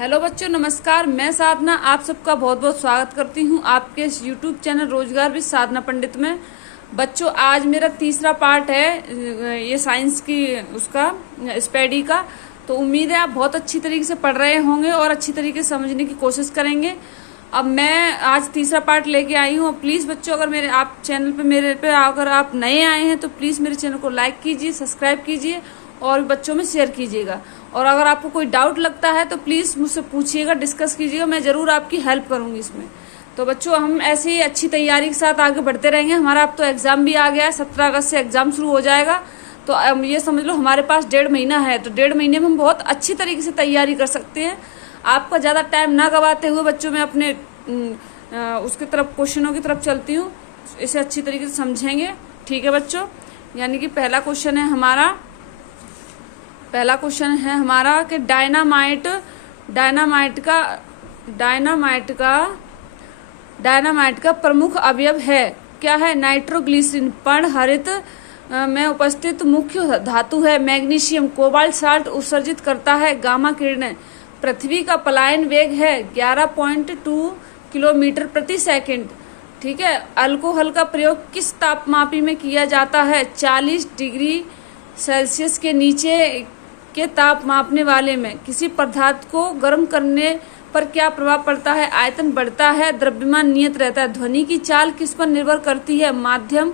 Hello बच्चों, नमस्कार। मैं साधना आप सबका बहुत बहुत स्वागत करती हूँ आपके इस यूट्यूब चैनल रोजगार विद साधना पंडित में। बच्चों, आज मेरा तीसरा पार्ट है ये साइंस की उसका स्टडी का। तो उम्मीद है आप बहुत अच्छी तरीके से पढ़ रहे होंगे और अच्छी तरीके से समझने की कोशिश करेंगे। अब मैं आज तीसरा पार्ट लेके आई हूँ। प्लीज़ बच्चों, अगर आप चैनल पे मेरे पे अगर आप नए आए हैं तो प्लीज़ मेरे चैनल को लाइक कीजिए, सब्सक्राइब कीजिए और बच्चों में शेयर कीजिएगा। और अगर आपको कोई डाउट लगता है तो प्लीज़ मुझसे पूछिएगा, डिस्कस कीजिएगा, मैं ज़रूर आपकी हेल्प करूँगी इसमें। तो बच्चों, हम ऐसे ही अच्छी तैयारी के साथ आगे बढ़ते रहेंगे। हमारा अब तो एग्ज़ाम भी आ गया है, 17 अगस्त से एग्ज़ाम शुरू हो जाएगा। तो ये समझ लो हमारे पास 1.5 महीना है। तो 1.5 महीने में हम बहुत अच्छी तरीके से तैयारी कर सकते हैं। आपका ज़्यादा टाइम ना गवाते हुए बच्चों में अपने उसकी तरफ, क्वेश्चनों की तरफ चलती हूँ। इसे अच्छी तरीके से समझेंगे, ठीक है बच्चों। यानी कि पहला क्वेश्चन है हमारा कि डायनामाइट का प्रमुख अवयव है क्या है? नाइट्रोग्लिसरीन। पर्णहरित में उपस्थित मुख्य धातु है मैग्नीशियम। कोबाल्ट साल्ट उत्सर्जित करता है गामा किरणें। पृथ्वी का पलायन वेग है 11.2 किलोमीटर प्रति सेकंड, ठीक है। अल्कोहल का प्रयोग किस तापमापी में किया जाता है? 40 डिग्री सेल्सियस के नीचे के ताप मापने वाले में। किसी पदार्थ को गर्म करने पर क्या प्रभाव पड़ता है? आयतन बढ़ता है, द्रव्यमान नियत रहता है। ध्वनि की चाल किस पर निर्भर करती है? माध्यम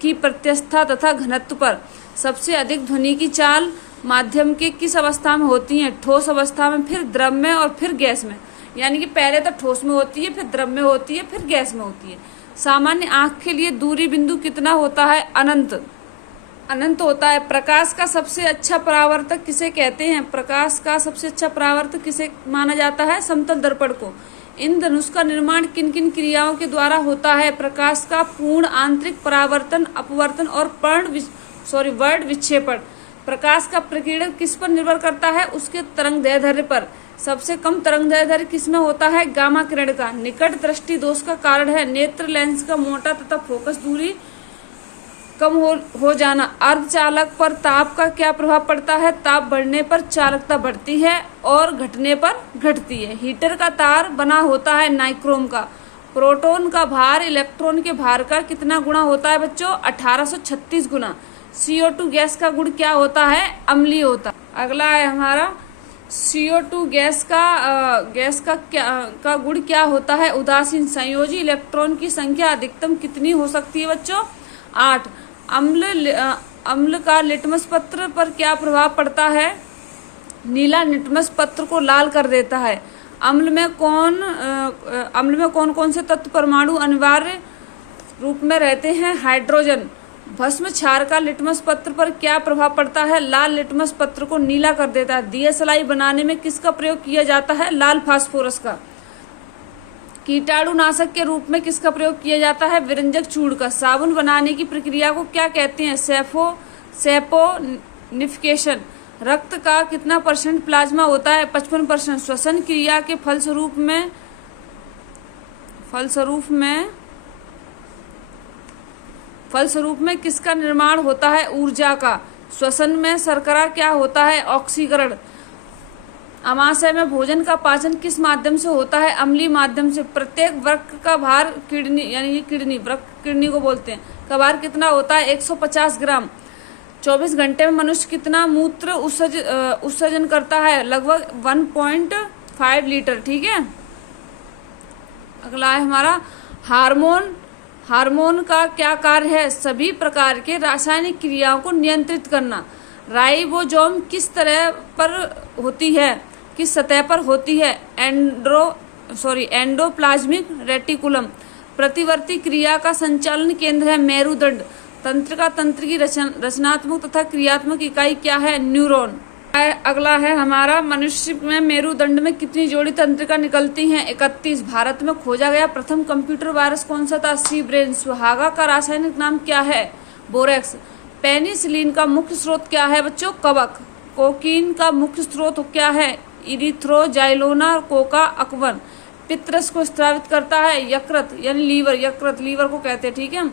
की प्रत्यस्थता तथा घनत्व पर। सबसे अधिक ध्वनि की चाल माध्यम के किस अवस्था में होती है? ठोस अवस्था में, फिर द्रव में और फिर गैस में। यानी कि पहले तो ठोस में होती है, फिर द्रव में होती है, फिर गैस में होती है। सामान्य आंख के लिए दूरी बिंदु कितना होता है? अनंत होता है। प्रकाश का सबसे अच्छा परावर्तक किसे कहते हैं? प्रकाश का सबसे अच्छा परावर्तक किसे माना जाता है? समतल दर्पण को। इंद्रधनुष का निर्माण किन किन क्रियाओं के द्वारा होता है? प्रकाश का पूर्ण आंतरिक परावर्तन, अपवर्तन और वर्ण विक्षेपण। प्रकाश का प्रकीर्णन किस पर निर्भर करता है? उसके तरंगदैर्ध्य पर। सबसे कम तरंगदैर्ध्य किस में होता है? गामा किरण का। निकट दृष्टि दोष का कारण है नेत्र लेंस का मोटा तथा फोकस दूरी कम हो जाना। अर्धचालक पर ताप का क्या प्रभाव पड़ता है? ताप बढ़ने पर चालकता बढ़ती है और घटने पर घटती है। हीटर का तार बना होता है नाइक्रोम का। प्रोटॉन का भार इलेक्ट्रॉन के भार का कितना गुना होता है बच्चों? 1836 गुना। CO2 गैस का गुण क्या होता है? अम्लीय होता है। अगला है हमारा CO2 गैस का गुण क्या होता है? उदासीन। संयोजी इलेक्ट्रॉन की संख्या अधिकतम कितनी हो सकती है बच्चों? 8। अम्ल का लिटमस पत्र पर क्या प्रभाव पड़ता है? नीला लिटमस पत्र को लाल कर देता है। अम्ल में कौन कौन से तत्व परमाणु अनिवार्य रूप में रहते हैं? हाइड्रोजन। भस्म क्षार का लिटमस पत्र पर क्या प्रभाव पड़ता है? लाल लिटमस पत्र को नीला कर देता है। दियसलाई बनाने में किसका प्रयोग किया जाता है? लाल फास्फोरस का। कीटाणुनाशक के रूप में किसका प्रयोग किया जाता है? विरंजक चूर्ण का। साबुन बनाने की प्रक्रिया को क्या कहते हैं? सैपोनिफिकेशन। रक्त का कितना % प्लाज्मा होता है? 55%। श्वसन क्रिया के फलस्वरूप में किसका निर्माण होता है? ऊर्जा का। श्वसन में शर्करा क्या होता है? ऑक्सीकरण। अमाशय में भोजन का पाचन किस माध्यम से होता है? अम्लीय माध्यम से। प्रत्येक वृक्क का भार किडनी, यानी ये वृक्क किडनी को बोलते हैं, का भार कितना होता है? 150 ग्राम। 24 घंटे में मनुष्य कितना मूत्र उत्सर्जन करता है? लगभग 1.5 लीटर, ठीक है। अगला है हमारा हार्मोन का क्या कार्य है? सभी प्रकार के रासायनिक क्रियाओं को नियंत्रित करना। राइबोसोम किस सतह पर होती है? Endoplasmic reticulum. प्रतिवर्ती क्रिया का संचालन केंद्र है मेरुदंड। तंत्र की रचनात्मक तथा क्रियात्मक इकाई क्या है? न्यूरॉन। अगला है हमारा मनुष्य में मेरुदंड में कितनी जोड़ी तंत्रिका निकलती हैं? 31। भारत में खोजा गया प्रथम कंप्यूटर वायरस कौन सा था? सी ब्रेन। सुहागा का रासायनिक नाम क्या है? बोरेक्स। पेनिसिलिन का मुख्य स्रोत क्या है बच्चों? कवक। कोकीन का मुख्य स्रोत क्या है? इरिथ्रोजाइलोना कोका अकवन। पित्तरस को स्रावित करता है? यकृत, यानी लीवर को कहते हैं, ठीक है।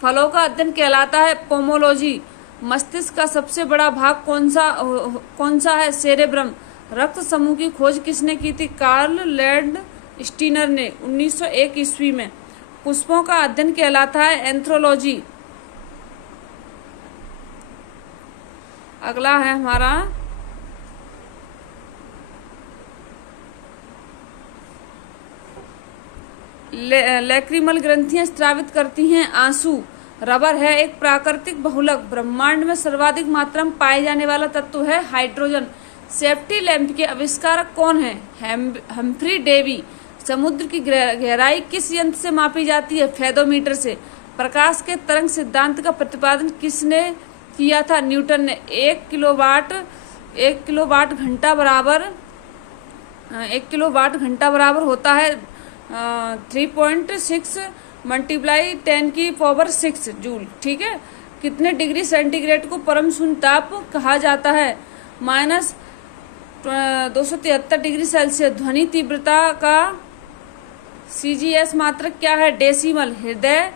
फलों का अध्ययन कहलाता है पोमोलॉजी। मस्तिष्क का सबसे बड़ा भाग कौन सा है? सेरेब्रम। रक्त समूह की खोज किसने की थी? कार्ल लैंड स्टीनर ने 1901 ईस्वी में। पुष्पों का अध्ययन कहलाता है एंथ्रोलॉजी। अगला है हमारा लैक्रिमल ग्रंथियां स्रावित करती हैं आंसू। रबर है एक प्राकृतिक बहुलक। ब्रह्मांड में सर्वाधिक मात्रा में पाए जाने वाला तत्व है हाइड्रोजन। सेफ्टी लैंप के आविष्कारक कौन है? Humphry Davy. समुद्र की गहराई किस यंत्र से मापी जाती है? फेदोमीटर से। प्रकाश के तरंग सिद्धांत का प्रतिपादन किसने किया था? न्यूटन ने। 1 किलोवाट घंटा बराबर होता है 3.6 × 10⁻⁶ जूल। ठीक है। कितने डिग्री सेंटीग्रेड को परम शून्य ताप कहा जाता है? -273 डिग्री सेल्सियस। ध्वनि तीव्रता का CGS मात्रक क्या है? डेसिमल। हृदय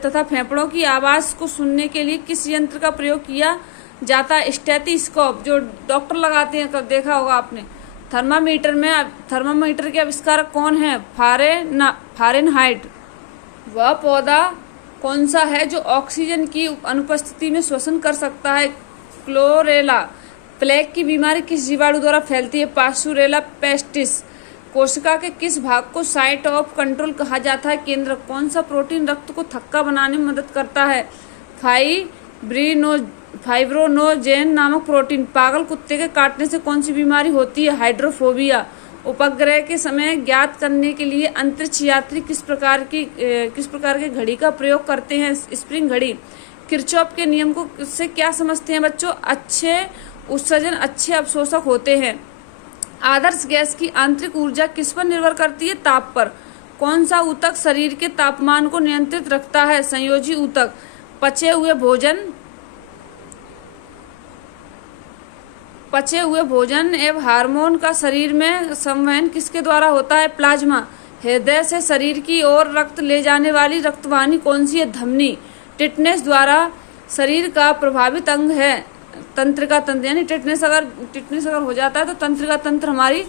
तथा फेफड़ों की आवाज को सुनने के लिए किस यंत्र का प्रयोग किया जाता है? स्टेथोस्कोप, जो डॉक्टर लगाते हैं, कब देखा होगा आपने। थर्मामीटर के आविष्कारक कौन है? फारेनहाइट। वह पौधा कौन सा है जो ऑक्सीजन की अनुपस्थिति में श्वसन कर सकता है? क्लोरेला। प्लेग की बीमारी किस जीवाणु द्वारा फैलती है? Pasteurella pestis. कोशिका के किस भाग को साइट ऑफ कंट्रोल कहा जाता है? केंद्र। कौन सा प्रोटीन रक्त को थक्का बनाने में मदद करता है? फाइब्रोनोजेन नामक प्रोटीन। पागल कुत्ते के काटने से कौन सी बीमारी होती है? हाइड्रोफोबिया। उपग्रह के समय ज्ञात करने के लिए अंतरिक्ष यात्री किस प्रकार के घड़ी का प्रयोग करते हैं? स्प्रिंग घड़ी। किरचॉफ के नियम को से क्या समझते हैं बच्चों? अच्छे उत्सर्जन अच्छे अवशोषक होते हैं। आदर्श गैस की आंतरिक ऊर्जा किस पर निर्भर करती है? ताप पर। कौन सा ऊतक शरीर के तापमान को नियंत्रित रखता है? संयोजी ऊतक। पचे हुए भोजन एवं हार्मोन का शरीर में संवहन किसके द्वारा होता है? प्लाज्मा। हृदय से शरीर की ओर रक्त ले जाने वाली रक्तवाहिनी कौन सी है? धमनी। टिटनेस द्वारा शरीर का प्रभावित अंग है तंत्रिका तंत्र, यानी टिटनेस अगर हो जाता है तो तंत्रिका तंत्र हमारी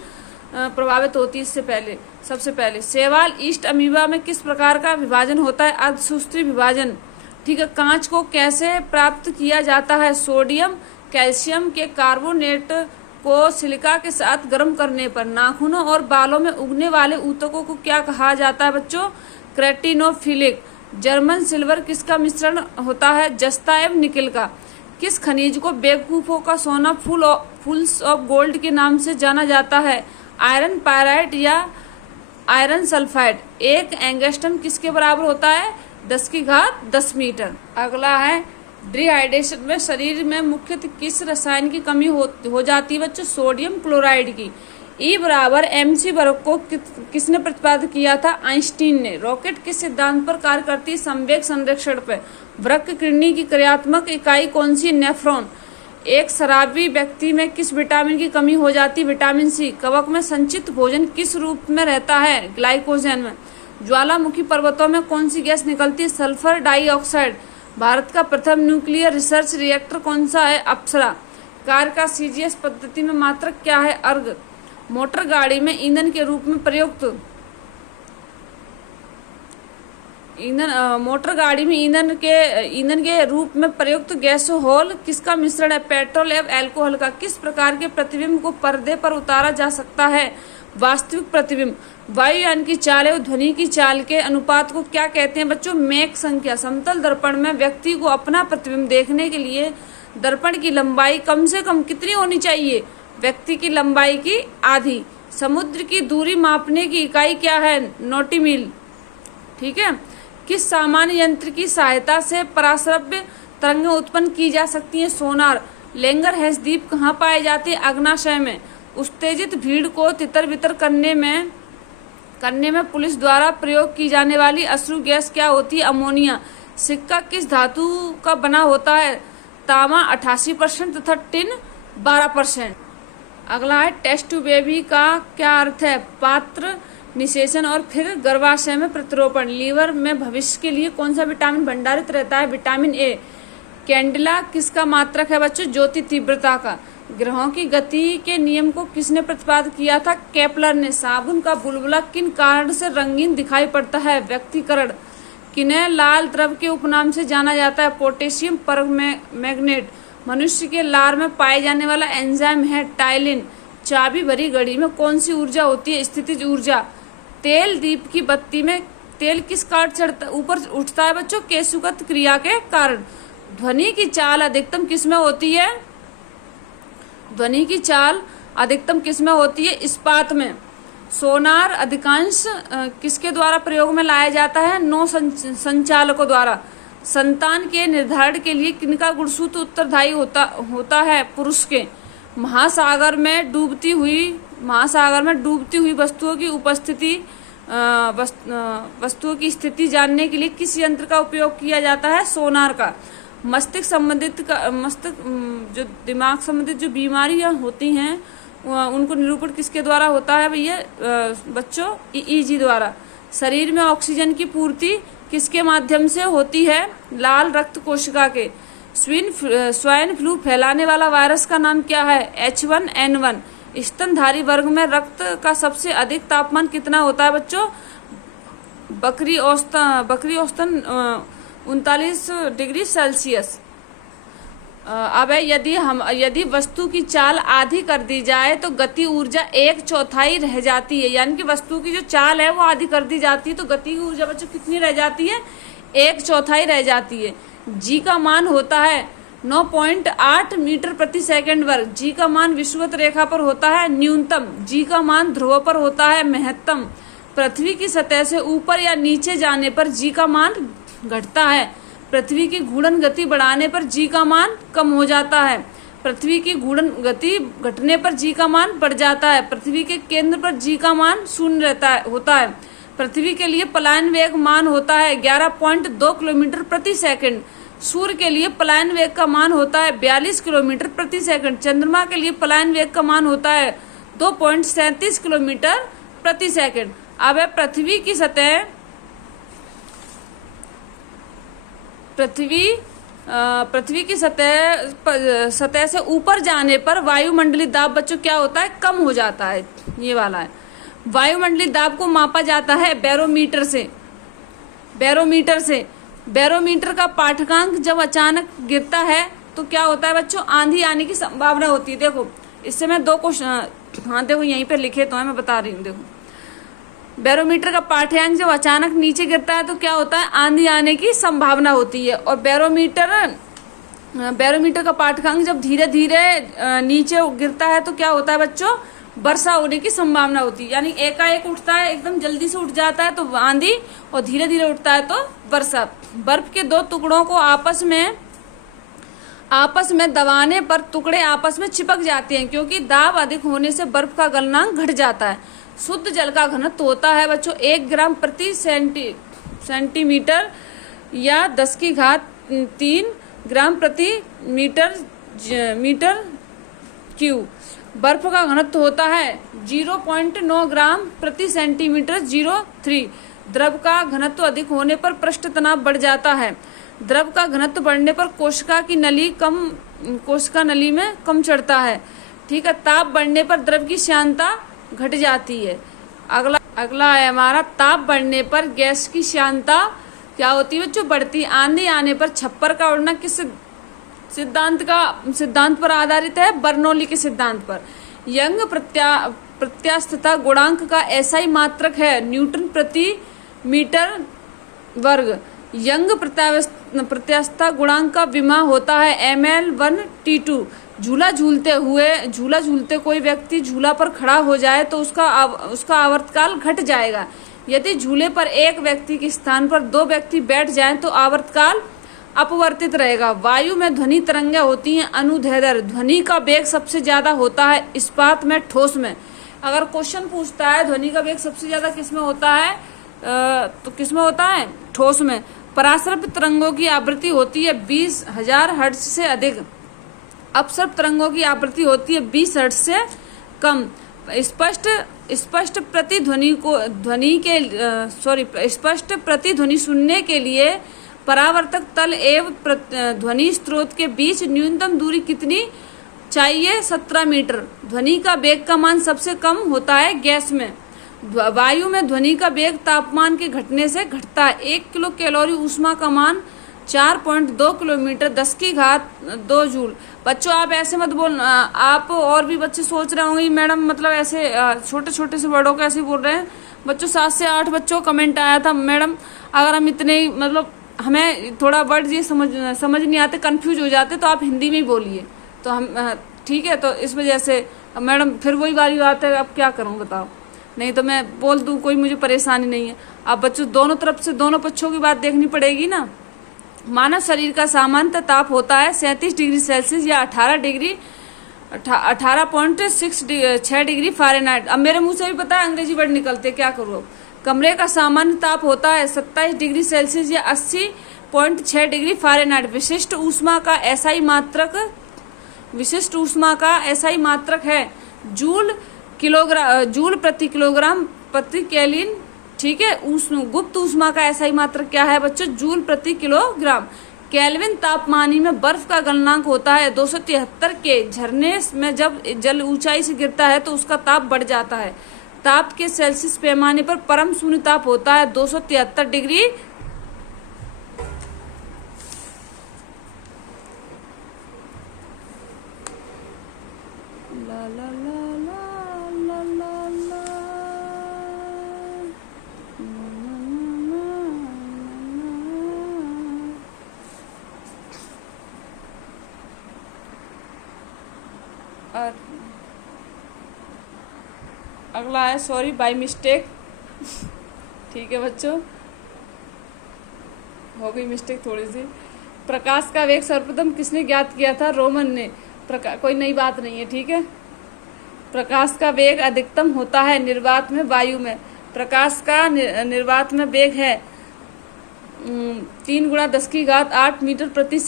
प्रभावित होती है। सबसे पहले शैवाल ईस्ट अमीबा में किस प्रकार का विभाजन होता है? अर्धसूत्री विभाजन। ठीक है। कांच को कैसे प्राप्त किया जाता है? सोडियम कैल्शियम के कार्बोनेट को सिलिका के साथ गर्म करने पर। नाखूनों और बालों में उगने वाले ऊतकों को क्या कहा जाता है बच्चों? क्रेटिनोफिलिक। जर्मन सिल्वर किसका मिश्रण होता है? जस्ता एवं निकिल का। किस खनिज को बेवकूफों का सोना फुल्स ऑफ गोल्ड के नाम से जाना जाता है? आयरन पायराइट या आयरन सल्फाइड। एक एंगस्ट्रम किसके बराबर होता है? 10⁻10 मीटर। अगला है डिहाइड्रेशन में शरीर में मुख्यतः किस रसायन की कमी हो जाती है बच्चों? सोडियम क्लोराइड की। E = mc वर्ग को किसने प्रतिपादित किया था? आइंस्टीन ने। रॉकेट किस सिद्धांत पर कार्य करती है? संवेग संरक्षण पर। वृक्क किडनी की क्रियात्मक इकाई कौन सी? नेफ्रॉन। एक शराबी व्यक्ति में किस विटामिन की कमी हो जाती है? Vitamin C। कवक में संचित भोजन किस रूप में रहता है? ग्लाइकोजन में। ज्वालामुखी पर्वतों में कौन सी गैस निकलती है? Sulphur dioxide. भारत का प्रथम न्यूक्लियर रिसर्च रिएक्टर कौन सा है? अप्सरा। कार का CGS पद्धति में मात्रक क्या है? अर्ग। मोटर गाड़ी में ईंधन के रूप में प्रयुक्त ईंधन के रूप में प्रयुक्त गैसोहॉल किसका मिश्रण है? पेट्रोल एवं अल्कोहल का। किस प्रकार के प्रतिबिंब को पर्दे पर उतारा जा सकता है? वास्तविक प्रतिबिंब। वायुयान की चाल एवं ध्वनि की चाल के अनुपात को क्या कहते हैं बच्चों? मैक संख्या। समतल दर्पण में व्यक्ति को अपना प्रतिबिंब देखने के लिए दर्पण की लंबाई कम से कम कितनी होनी चाहिए? व्यक्ति की लंबाई की आधी। समुद्र की दूरी मापने की इकाई क्या है? नॉटिमील। ठीक है। किस सामान्य यंत्र की सहायता से पराश्रव्य तरंगें उत्पन्न की जा सकती हैं? सोनार। लैंगरहैंस द्वीप कहाँ पाए जाते हैं? अग्न्याशय में। उत्तेजित भीड़ को तितर बितर करने में पुलिस द्वारा प्रयोग की जाने वाली अश्रु गैस क्या होती है? अमोनिया। सिक्का किस धातु का बना होता है? तांबा 88% तथा टिन 12%। अगला है टेस्ट टू बेबी का क्या अर्थ है? पात्र निषेचन और फिर गर्भाशय में प्रतिरोपण। लीवर में भविष्य के लिए कौन सा विटामिन भंडारित रहता है? Vitamin A। कैंडिला किसका मात्रक है बच्चों? ज्योति तीव्रता का। ग्रहों की गति के नियम को किसने प्रतिपादित किया था? केपलर ने। साबुन का बुलबुला किन कारण से रंगीन दिखाई पड़ता है? व्यक्तिकरण। किन्हें लाल द्रव के उपनाम से जाना जाता है? Potassium permanganate. मनुष्य के लार में पाए जाने वाला एंजाइम है टाइलिन। चाबी भरी घड़ी में कौन सी ऊर्जा होती है? स्थितिज ऊर्जा। तेल दीप की बत्ती में तेल किस कारण चढ़ता ऊपर उठता है बच्चों? केशुगत क्रिया के कारण। ध्वनि की चाल अधिकतम किसमें होती है? ध्वनि की चाल अधिकतम किसमें होती है? इस्पात में। सोनार अधिकांश किसके द्वारा प्रयोग में लाया जाता है? नौ संचालकों द्वारा। संतान के निर्धारण के लिए किनका गुणसूत्र उत्तरदायी होता है? पुरुष के। महासागर में डूबती हुई वस्तुओं की स्थिति जानने के लिए किस यंत्र का उपयोग किया जाता है? सोनार का। मस्तिष्क जो दिमाग संबंधित जो बीमारियां होती हैं उनको निरूपण किसके द्वारा होता है भैया बच्चों? ईईजी द्वारा। शरीर में ऑक्सीजन की पूर्ति किसके माध्यम से होती है? लाल रक्त कोशिका के। स्वाइन फ्लू फैलाने वाला वायरस का नाम क्या है? H1N1। स्तनधारी वर्ग में रक्त का सबसे अधिक तापमान कितना होता है बच्चों? बकरी औसतन 39 डिग्री सेल्सियस। अब यदि वस्तु की चाल आधी कर दी जाए तो गति ऊर्जा 1/4 रह जाती है। यानी कि वस्तु की जो चाल है वो आधी कर दी जाती है तो गति की ऊर्जा बच्चों कितनी रह जाती है? 1/4 रह जाती है। जी का मान होता है 9.8 मीटर प्रति सेकंड वर्ग। जी का मान विषुवत रेखा पर होता है न्यूनतम। जी का मान ध्रुव पर होता है महत्तम। पृथ्वी की सतह से ऊपर या नीचे जाने पर जी का मान घटता है। पृथ्वी की घूर्णन गति बढ़ाने पर जी का मान कम हो जाता है। पृथ्वी की घूर्णन गति घटने पर जी का मान बढ़ जाता है। पृथ्वी के केंद्र पर जी का मान 0 होता है। पृथ्वी के लिए पलायन वेग मान होता है 11.2 किलोमीटर प्रति सेकंड। सूर्य के लिए पलायन वेग का मान होता है 42 किलोमीटर प्रति सेकंड। चंद्रमा के लिए पलायन वेग का मान होता है 2.37 किलोमीटर प्रति सेकंड। अब है पृथ्वी की सतह की सतह से ऊपर जाने पर वायुमंडलीय दाब बच्चों क्या होता है? कम हो जाता है। ये वाला है। वायुमंडलीय दाब को मापा जाता है बैरोमीटर से। बैरोमीटर का पाठकांक जब अचानक गिरता है तो क्या होता है बच्चों? आंधी आने की संभावना होती है। देखो इससे मैं 2 क्वेश्चन देखो यहीं पे लिखे तो है, मैं बता रही हूँ। देखो बैरोमीटर का पाठ्यांक जब अचानक नीचे गिरता है तो क्या होता है? आंधी आने की संभावना होती है। और बैरोमीटर का पाठ्यांक जब धीरे धीरे नीचे गिरता है तो क्या होता है बच्चों? वर्षा होने की संभावना होती है। यानी एकाएक उठता है, एकदम जल्दी से उठ जाता है तो आंधी, और धीरे धीरे उठता है तो वर्षा। बर्फ के 2 टुकड़ों को आपस में दबाने पर टुकड़े आपस में चिपक जाते हैं क्योंकि दाब अधिक होने से बर्फ का गलनांक घट जाता है। शुद्ध जल का घनत्व होता है बच्चों 1 ग्राम प्रति सेंटीमीटर या 10³ ग्राम प्रति मीटर क्यूब। बर्फ का घनत्व होता है 0.9 ग्राम प्रति सेंटीमीटर 0.3। द्रव का घनत्व अधिक होने पर पृष्ठ तनाव बढ़ जाता है। द्रव का घनत्व बढ़ने पर कोशिका नली में कम चढ़ता है। ठीक है। ताप बढ़ने पर द्रव की श्यानता घट जाती है। अगला है हमारा ताप बढ़ने पर गैस की श्यानता क्या होती है बच्चों? बढ़ती। आंधी आने पर छप्पर का उड़ना किस सिद्धांत पर आधारित है? बर्नौली के सिद्धांत पर। यंग प्रत्यास्थता गुणांक का एसआई मात्रक है न्यूटन प्रति मीटर वर्ग। यंग प्रत्यास्थता गुणांक का विमा होता है ml1t2। झूला झूलते कोई व्यक्ति झूला पर खड़ा हो जाए तो उसका आवर्तकाल घट जाएगा। यदि झूले पर एक व्यक्ति के स्थान पर 2 व्यक्ति बैठ जाएं तो आवर्तकाल अपवर्तित रहेगा। वायु में ध्वनि तरंगें होती हैं अनुदैर्ध्य। ध्वनि का वेग सबसे ज्यादा होता है इस्पात में, ठोस में। अगर क्वेश्चन पूछता है ध्वनि का वेग सबसे ज्यादा किसमें होता है तो किसमें होता है? ठोस में। पराश्रव्य तरंगों की आवृत्ति होती है 20,000 हर्ट्ज से अधिक। अपसर्प तरंगों की आवृत्ति होती है 20 हर्ट्ज से कम। स्पष्ट प्रतिध्वनि सुनने के लिए परावर्तक तल एवं ध्वनि स्रोत के बीच न्यूनतम दूरी कितनी चाहिए 17 मीटर। ध्वनि का वेग का मान सबसे कम होता है गैस में। वायु में ध्वनि का वेग तापमान के घटने से घटता है। 1 किलो कैलोरी ऊष्मा का मान 4.2 किलोमीटर 10⁻² जूल। बच्चों आप ऐसे मत बोल, आप और भी बच्चे सोच रहे होंगे मैडम मतलब ऐसे छोटे छोटे से वर्डों को ऐसे बोल रहे हैं। बच्चों 7 से 8 बच्चों का कमेंट आया था मैडम अगर हम इतने ही मतलब हमें थोड़ा वर्ड ये समझ नहीं आते, कंफ्यूज हो जाते तो आप हिंदी में ही बोलिए तो हम ठीक है। तो इस वजह से मैडम फिर वही वाली बात है, अब क्या करूँ बताओ, नहीं तो मैं बोल दूँ कोई मुझे परेशानी नहीं है। अब बच्चों दोनों तरफ से दोनों पक्षों की बात देखनी पड़ेगी ना। मानव शरीर का सामान्य ताप होता है 37 डिग्री सेल्सियस या 18.6 डिग्री फ़ारेनहाइट। अब मेरे मुंह से भी पता है अंग्रेजी वर्ड निकलते, क्या करूँ अब। कमरे का सामान्य ताप होता है 27 डिग्री सेल्सियस या 80.6 डिग्री फ़ारेनहाइट। विशिष्ट ऊष्मा का SI मात्रक है जूल प्रति किलोग्राम प्रति केल्विन। ठीक है, गुप्त ऊष्मा का SI मात्रक क्या है बच्चों? जूल प्रति किलोग्राम। केल्विन तापमानी में बर्फ का गलनांक होता है 273 के। झरने में जब जल ऊंचाई से गिरता है तो उसका ताप बढ़ जाता है। ताप के सेल्सियस पैमाने पर परम शून्य ताप होता है 273 डिग्री। ला ला ला ला ला ला और अगला है सॉरी बाय मिस्टेक। ठीक है बच्चों, हो गई मिस्टेक थोड़ी सी। प्रकाश का वेग सर्वप्रथम किसने ज्ञात किया था? रोमन ने। कोई नई बात नहीं है, ठीक है। प्रकाश का वेग अधिकतम होता है निर्वात में वायु में। प्रकाश का निर्वात में वेग है 3 × 10⁸ मीटर प्रति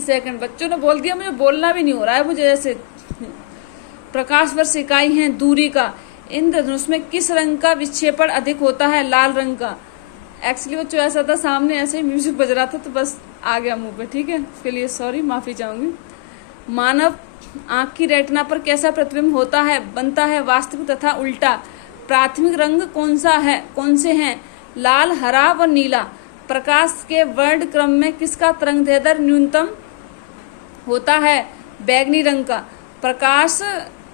सेकंड। बच्चों ने बोल दिया, मुझे बोलना भी नहीं हो रहा है मुझे ऐसे। प्रकाश वर्ष इकाई है दूरी का। इंद्रधनुष में किस रंग का विक्षेपण अधिक होता है? लाल रंग का। एक्चुअली बच्चों ऐसा था, सामने ऐसे ही म्यूजिक बज रहा था तो बस आ गया मुंह पे, ठीक है, उसके लिए सॉरी, माफी चाहूंगी। मानव आंख की रेटिना पर कैसा प्रतिबिंब होता है बनता है? वास्तविक तथा उल्टा। प्राथमिक रंग कौन से हैं? लाल, हरा व नीला। प्रकाश के वर्ण क्रम में किसका तरंगदैर्ध्य न्यूनतम होता है? बैंगनी रंग का। प्रकाश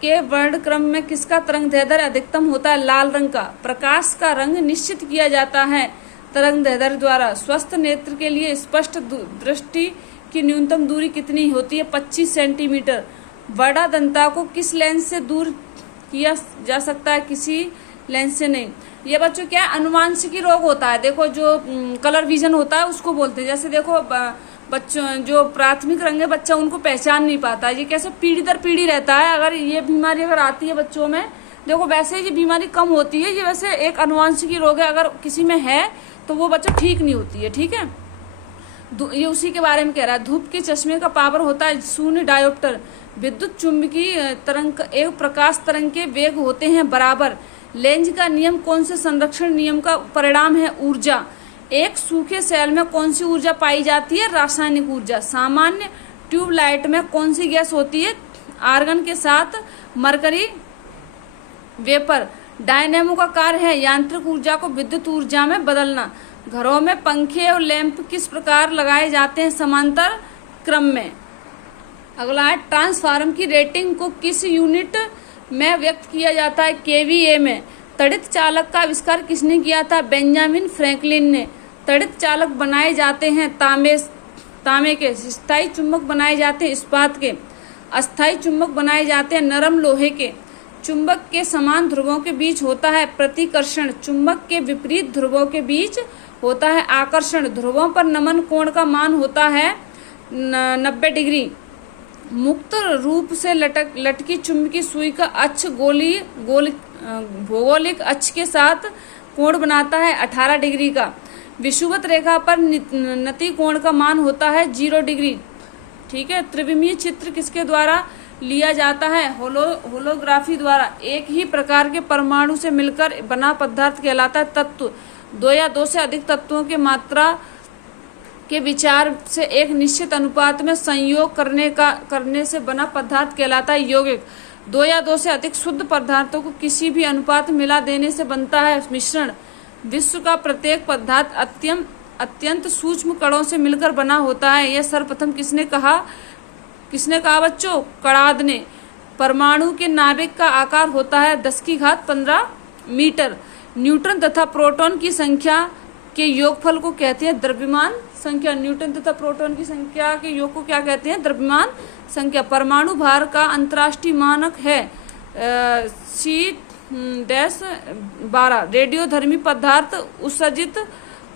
के वर्ण क्रम में किसका तरंगदैर्ध्य अधिकतम होता है? लाल रंग का। प्रकाश का रंग निश्चित किया जाता है तरंगदैर्ध्य द्वारा। स्वस्थ नेत्र के लिए स्पष्ट दृष्टि की न्यूनतम दूरी कितनी होती है? 25 सेंटीमीटर। बड़ा दंता को किस लेंस से दूर किया जा सकता है? किसी लेंस से नहीं। ये बच्चों क्या अनुवांशिकी रोग होता है, देखो जो कलर विजन होता है उसको बोलते हैं। जैसे देखो बच्चों जो प्राथमिक रंग है बच्चा उनको पहचान नहीं पाता, ये कैसे पीढ़ी दर पीढ़ी रहता है। अगर ये बीमारी अगर आती है बच्चों में, देखो वैसे ये बीमारी कम होती है, ये वैसे एक अनुवांशिकी रोग है, अगर किसी में है तो वो बच्चा ठीक नहीं होती है, ठीक है। ये उसी के बारे में कह रहा है। धूप के चश्मे का पावर होता है 0 डायोप्टर। विद्युत चुंबकीय तरंग एवं प्रकाश तरंग के वेग होते हैं बराबर। लेंज का नियम कौन से संरक्षण नियम का परिणाम है? ऊर्जा। एक सूखे सेल में कौन सी ऊर्जा पाई जाती है? रासायनिक ऊर्जा। सामान्य ट्यूबलाइट में कौन सी गैस होती है? आर्गन के साथ मरकरी वेपर। डायनेमो का कार्य है यांत्रिक ऊर्जा को विद्युत ऊर्जा में बदलना। घरों में पंखे और लैंप किस प्रकार लगाए जाते हैं? समांतर क्रम में। अगला है ट्रांसफार्मर की रेटिंग को किस यूनिट में व्यक्त किया जाता है? केवीए में। तड़ित चालक का आविष्कार किसने किया था? बेंजामिन फ्रैंकलिन ने। तड़ित चालक बनाए जाते हैं तांबे के। स्थायी चुंबक बनाए जाते हैं इस्पात के। अस्थायी चुंबक बनाए जाते हैं नरम लोहे के। चुंबक के समान ध्रुवों के बीच होता है प्रतिकर्षण। चुंबक के विपरीत ध्रुवों के बीच होता है आकर्षण। ध्रुवों पर नमन कोण का मान होता है 90 डिग्री। मुक्त रूप से लटकी चुंबकीय सुई का अक्ष भौगोलिक अक्ष के साथ कोण बनाता है 18 डिग्री का। विषुवत रेखा पर नति कोण का मान होता है 0 डिग्री, ठीक है। त्रिविमीय चित्र किसके द्वारा लिया जाता है? होलोग्राफी द्वारा। एक ही प्रकार के परमाणु से मिलकर बना पदार्थ कहलाता है तत्व। 2 या 2 से अधिक तत्वों के मात्रा के विचार से एक निश्चित अनुपात में संयोग करने से बना पदार्थ कहलाता है यौगिक। दो या दो से अधिक शुद्ध पदार्थों को किसी भी अनुपात में मिला देने से बनता है मिश्रण। विश्व का प्रत्येक पदार्थ अत्यंत सूक्ष्म कणों से मिलकर बना होता है। यह सर्वप्रथम किसने कहा बच्चों? कणाद ने। परमाणु के नाभिक का आकार होता है 10⁻15 मीटर। न्यूट्रॉन तथा प्रोटॉन की संख्या के योगफल को कहते हैं द्रव्यमान संख्या। न्यूट्रॉन तथा प्रोटॉन की संख्या के योग को क्या कहते हैं? द्रव्यमान संख्या। परमाणु भार का अंतर्राष्ट्रीय मानक है C-12। रेडियोधर्मी पदार्थ उत्सर्जित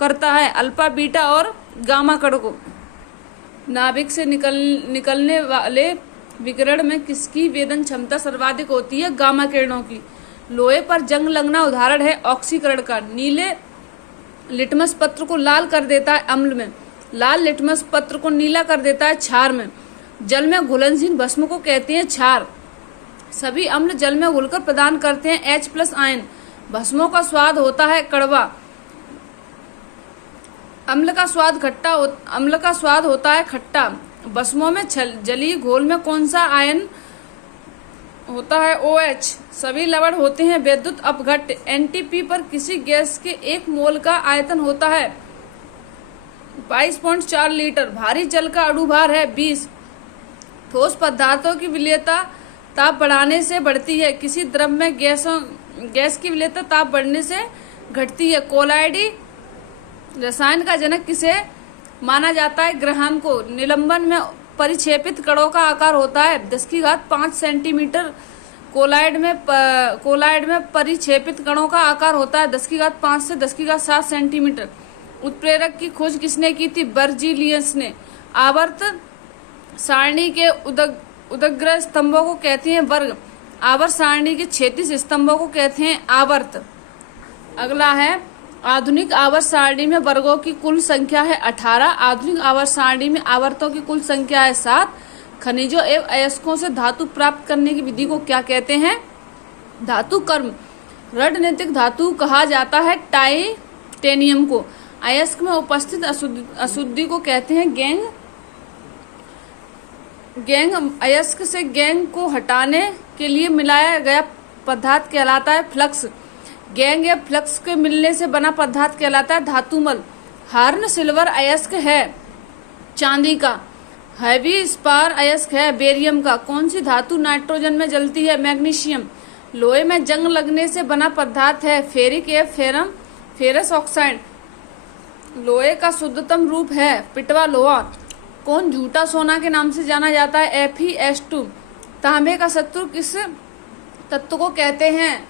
करता है अल्फा, बीटा और गामा कण को। नाभिक से निकलने वाले विकिरण में किसकी वेदन क्षमता सर्वाधिक होती है? गामा किरणों की। लोहे पर जंग लगना उदाहरण है ऑक्सीकरण का। नीले लिटमस पत्र को लाल कर देता है अम्ल में। लाल लिटमस पत्र को नीला कर देता है क्षार में। जल में घुलनशील भस्म को कहते हैं क्षार। सभी अम्ल जल में घुलकर प्रदान करते हैं H+ आयन। भस्मों का स्वाद होता है कड़वा। अम्ल का स्वाद होता है खट्टा। भस्मों में जलीय घोल में कौन सा आयन होता है? OH। सभी लवण होते हैं विद्युत अपघट्ट। NTP पर किसी गैस के 1 मोल का आयतन होता है 22.4 लीटर। भारी जल का अणुभार है 20। ठोस पदार्थों की विलेयता ताप बढ़ाने से बढ़ती है। किसी द्रव में गैस की विलेयता ताप बढ़ने से घटती है। कोलाइडी रसायन का जनक किसे माना जाता है? ग्राहम को। निलंबन में परिक्षेपित कणों का आकार होता है 10⁵5 सेंटीमीटर। कोलाइड में परिक्षेपित कणों का आकार होता है 10⁵5 से 10�7 सेंटीमीटर। उत्प्रेरक की खोज किसने की थी? बर्जीलियस ने। आवर्त सारणी के उदग्र स्तंभों को कहते हैं वर्ग। आवर्त सारणी के क्षैतिज स्तंभों को कहते हैं आवर्त। अगला है आधुनिक आवर्त सारणी में वर्गों की कुल संख्या है 18। आधुनिक आवर्त सारणी में आवर्तों की कुल संख्या है 7। खनिजों एवं अयस्कों से धातु प्राप्त करने की विधि को क्या कहते हैं? धातु कर्म। रणनीतिक धातु कहा जाता है टाइटेनियम को। अयस्क में उपस्थित अशुद्धि को कहते हैं गैंग। अयस्क से गैंग को हटाने के लिए मिलाया गया पदार्थ कहलाता है फ्लक्स। गैंग या फ्लक्स के मिलने से बना पदार्थ कहलाता है धातुमल। हार्न सिल्वर अयस्क है चांदी का। हैवी स्पार अयस्क है बेरियम का। कौन सी धातु नाइट्रोजन में जलती है? मैग्नीशियम। लोहे में जंग लगने से बना पदार्थ है फेरिक या फेरस ऑक्साइड। लोहे का शुद्धतम रूप है पिटवा लोहा। कौन झूठा सोना के नाम से जाना जाता है? Fe(S2)। तांबे का शत्रु किस तत्व को कहते हैं?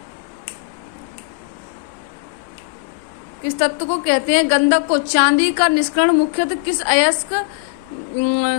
गंधक को। चांदी का निष्करण मुख्यतः किस अयस्क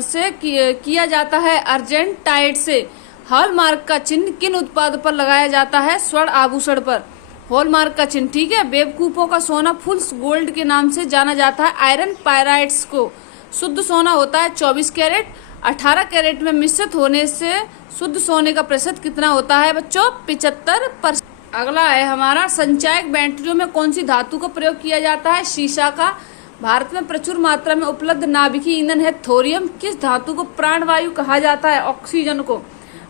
से किया जाता है? अर्जेंटाइट से। हॉलमार्क का चिन्ह किन उत्पाद पर लगाया जाता है? स्वर्ण आभूषण पर। हॉलमार्क का चिन्ह, ठीक है। बेवकूफों का सोना फुल्स गोल्ड के नाम से जाना जाता है आयरन पायराइट्स को। शुद्ध सोना होता है 24 कैरेट। 18 कैरेट में मिश्रित होने से शुद्ध सोने का प्रतिशत कितना होता है बच्चों? 75%। अगला है हमारा संचायक बैटरियों में कौन सी धातु का प्रयोग किया जाता है? शीशा का। भारत में प्रचुर मात्रा में उपलब्ध नाभिकीय ईंधन है थोरियम। किस धातु को प्राणवायु कहा जाता है? ऑक्सीजन को।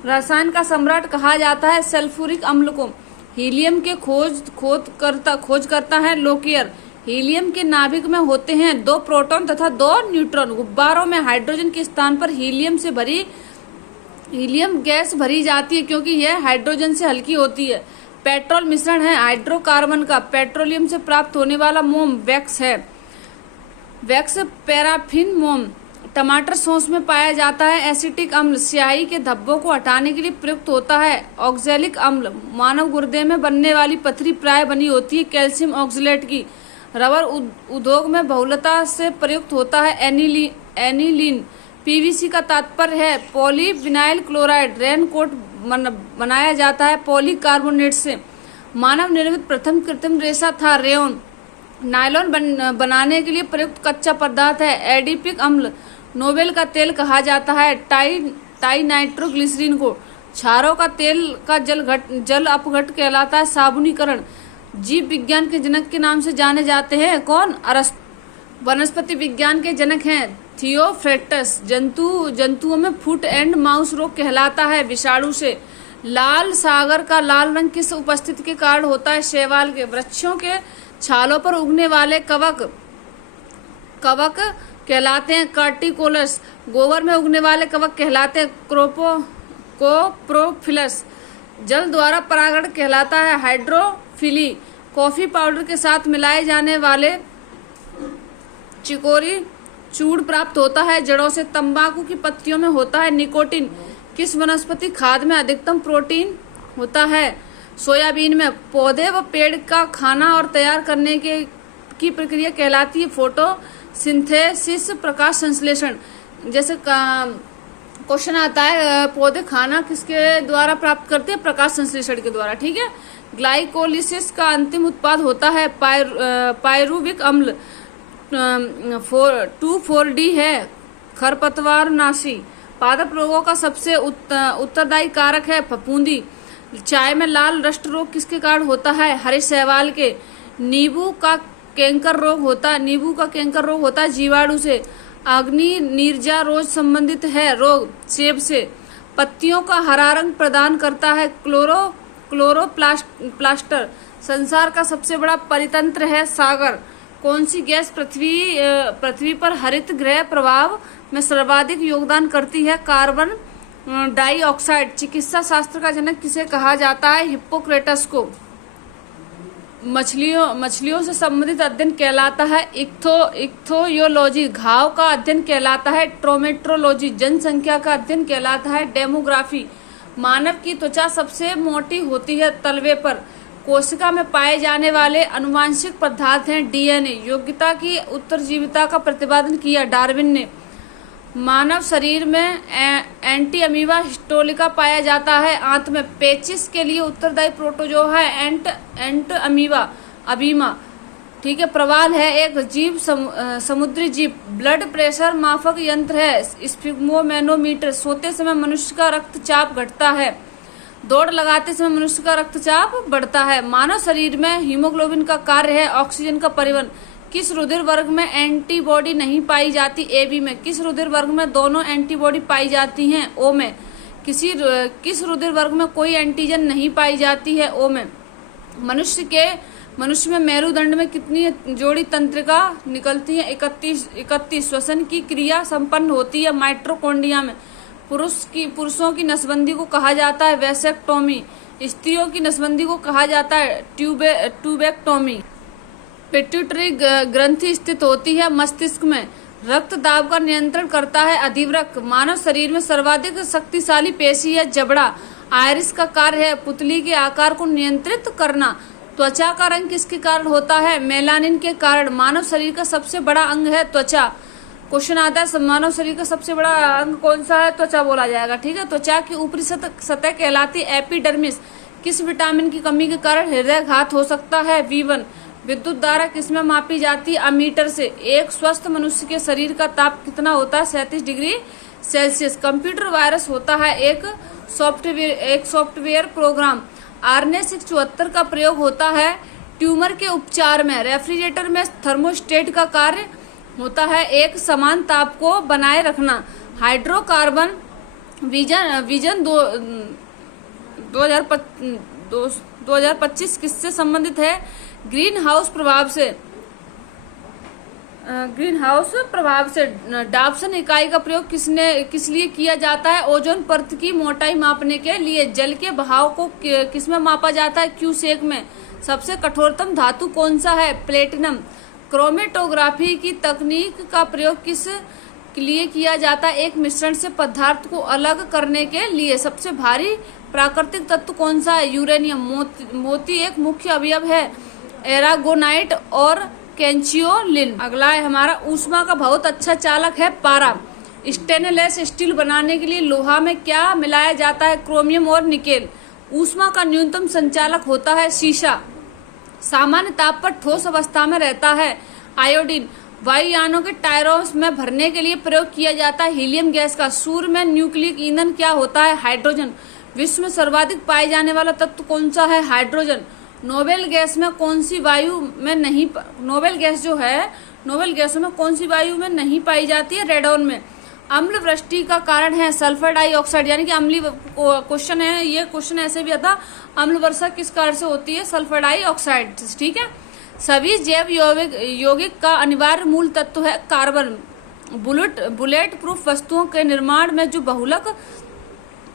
रसायन का सम्राट कहा जाता है सल्फ्यूरिक अम्ल को। हीलियम के खोज करता है लोकियर। हीलियम के नाभिक में होते हैं 2 प्रोटॉन तथा 2 न्यूट्रॉन। गुब्बारों में हाइड्रोजन के स्थान पर हीलियम गैस भरी जाती है क्योंकि यह हाइड्रोजन से हल्की होती है। पेट्रोल मिश्रण है हाइड्रोकार्बन का। पेट्रोलियम से प्राप्त होने वाला मोम वैक्स है। वैक्स पैराफिन मोम। टमाटर सॉस में पाया जाता है एसिटिक अम्ल। स्याही के धब्बों को हटाने के लिए प्रयुक्त होता है ऑक्सैलिक अम्ल। मानव गुर्दे में बनने वाली पथरी प्राय बनी होती है कैल्शियम ऑक्सलेट की। रबर उद्योग में बहुलता से प्रयुक्त होता है एनिलीन। पीवीसी का तात्पर्य है पॉलीविनाइल क्लोराइड। रेनकोट बनाया जाता है पॉलीकार्बोनेट से। मानव निर्मित प्रथम कृत्रिम रेशा था रेयन। नायलॉन बनाने के लिए प्रयुक्त कच्चा पदार्थ है एडिपिक अम्ल। नोबेल का तेल कहा जाता है टाई नाइट्रोग्लिसरीन को। क्षारों का तेल का जल अपघट कहलाता है साबुनीकरण। जीव विज्ञान के जनक के नाम से जाने जाते हैं कौन? अरस्तु। वनस्पति विज्ञान के जनक हैं थियोफ्रेक्टस। जंतुओं में फुट एंड माउस रोग कहलाता है विषाणु से। लाल सागर का लाल रंग किस उपस्थिति के कारण होता है? शैवाल के। वृक्षों के छालों पर उगने वाले कवक कहलाते हैं कार्टिकोलस। गोबर में उगने वाले कवक कहलाते हैं कोप्रोफिलस। जल द्वारा परागण कहलाता है हाइड्रोफिली। कॉफी पाउडर के साथ मिलाए जाने वाले चिकोरी चूर्ण प्राप्त होता है जड़ों से। तंबाकू की पत्तियों में होता है निकोटीन। किस वनस्पति खाद्य में अधिकतम प्रोटीन होता है? सोयाबीन में। पौधे व पेड़ का खाना और तैयार करने की प्रक्रिया कहलाती है फोटोसिंथेसिस, प्रकाश संश्लेषण। जैसे क्वेश्चन आता है पौधे खाना किसके द्वारा प्राप्त करते हैं? प्रकाश संश्लेषण के द्वारा। ठीक है। ग्लाइकोलिसिस का अंतिम उत्पाद होता है पायरुविक अम्ल। 2,4-D है खरपतवारनाशी। पादप रोगों का सबसे उत्तरदायी कारक है फफूंदी। चाय में लाल रस्ट रोग किसके कारण होता है? हरे शैवाल के। नींबू का कैंकर रोग होता है जीवाणु से। अग्नि नीरजा रोग संबंधित है रोग सेब से। पत्तियों का हरा रंग प्रदान करता है क्लोरोप्लास्टर। संसार का सबसे बड़ा परितंत्र है सागर। कौन सी गैस पृथ्वी पर हरित गृह प्रभाव में सर्वाधिक योगदान करती है? Carbon dioxide. चिकित्सा शास्त्र का जनक किसे कहा जाता है? हिप्पोक्रेटस को। मछलियों से संबंधित अध्ययन कहलाता है इक्थोयोलॉजी। घाव का अध्ययन कहलाता है ट्रोमेट्रोलॉजी। जनसंख्या का अध्ययन कहलाता है डेमोग्राफी। मानव की त्वचा सबसे मोटी होती है तलवे पर। कोशिका में पाए जाने वाले आनुवांशिक पदार्थ हैं डीएनए। योग्यता की उत्तरजीविता का प्रतिपादन किया डार्विन ने। मानव शरीर में एंटी अमीबा हिस्टोलिका पाया जाता है आंत में। पेचिस के लिए उत्तरदायी प्रोटोजोआ है एंट अबीमा। ठीक है। प्रवाल है एक जीव समुद्री जीव। ब्लड प्रेशर मापक यंत्र है स्फिग्मोमेनोमीटर। सोते समय मनुष्य का रक्तचाप घटता है। दौड़ लगाते समय मनुष्य का रक्तचाप बढ़ता है। मानव शरीर में हीमोग्लोबिन का कार्य है ऑक्सीजन का परिवहन। किस रुधिर वर्ग में एंटीबॉडी नहीं पाई जाती? AB में। किस रुधिर वर्ग में दोनों एंटीबॉडी पाई जाती हैं? O में। किस रुधिर वर्ग में कोई एंटीजन नहीं पाई जाती है? O में। मनुष्य में मेरुदंड में कितनी जोड़ी तंत्रिका निकलती है? 31। श्वसन की क्रिया संपन्न होती है माइटोकॉन्ड्रिया में। पुरुषों की नसबंदी को कहा जाता है वैसेक्टोमी। स्त्रियों की नसबंदी को कहा जाता है ट्यूबेक्टोमी। पिट्यूटरी ग्रंथि स्थित होती है मस्तिष्क में। रक्त दाब का नियंत्रण करता है अधिवृक्क। मानव शरीर में सर्वाधिक शक्तिशाली पेशी है जबड़ा। आयरिस का कार्य है पुतली के आकार को नियंत्रित करना। त्वचा का रंग किसके कारण होता है? मेलानिन के कारण। मानव शरीर का सबसे बड़ा अंग है त्वचा। क्वेश्चन आता है मानव शरीर का सबसे बड़ा अंग कौन सा है? त्वचा बोला जाएगा। ठीक है। त्वचा की ऊपरी सतह कहलाती है एपिडर्मिस। किस विटामिन की कमी के कारण हृदयाघात हो सकता है? V1। विद्युत धारा किसमें मापी जाती है? अमीटर से। एक स्वस्थ मनुष्य के शरीर का ताप कितना होता है? 37 डिग्री सेल्सियस। कंप्यूटर वायरस होता है एक सॉफ्टवेयर प्रोग्राम। RNA-674 का प्रयोग होता है ट्यूमर के उपचार में। रेफ्रिजरेटर में थर्मोस्टेट का कार्य होता है एक समान ताप को बनाए रखना। हाइड्रोकार्बन विजन 2025 किससे संबंधित है? ग्रीन हाउस प्रभाव से। डाप्सन इकाई का प्रयोग किस लिए किया जाता है? ओजोन परत की मोटाई मापने के लिए। जल के बहाव को किसमें मापा जाता है? क्यूसेक में। सबसे कठोरतम धातु कौन सा है? प्लेटिनम। क्रोमेटोग्राफी की तकनीक का प्रयोग किस लिए किया जाता है? एक मिश्रण से पदार्थ को अलग करने के लिए। सबसे भारी प्राकृतिक तत्व कौन सा है? यूरेनियम। मोती एक मुख्य अवयव है एरागोनाइट और कैंचियोलिन। अगला है हमारा ऊष्मा का बहुत अच्छा चालक है पारा। स्टेनलेस स्टील बनाने के लिए लोहा में क्या मिलाया जाता है? क्रोमियम और निकेल। ऊष्मा का न्यूनतम संचालक होता है शीशा। सामान्य ताप पर ठोस अवस्था में रहता है आयोडीन। वायुयानों के टायरों में भरने के लिए प्रयोग किया जाता है हीलियम गैस का। सूर्य में न्यूक्लिक ईंधन क्या होता है? हाइड्रोजन। विश्व में सर्वाधिक पाए जाने वाला तत्व कौन सा है? हाइड्रोजन। नोबेल गैस में कौन सी वायु में नहीं, नोबेल गैस जो है, नोबेल गैसों में कौन सी वायु में नहीं पाई जाती है? रेडॉन में। अम्ल वृष्टि का कारण है सल्फर डाइऑक्साइड, यानी कि अम्लीय क्वेश्चन है, ये क्वेश्चन ऐसे भी आता, अम्ल वर्षा किस कारण से होती है? सल्फर डाइऑक्साइड, ठीक है। सभी जैव यौगिक का अनिवार्य मूल तत्व है कार्बन। बुलेट प्रूफ वस्तुओं के निर्माण में जो बहुलक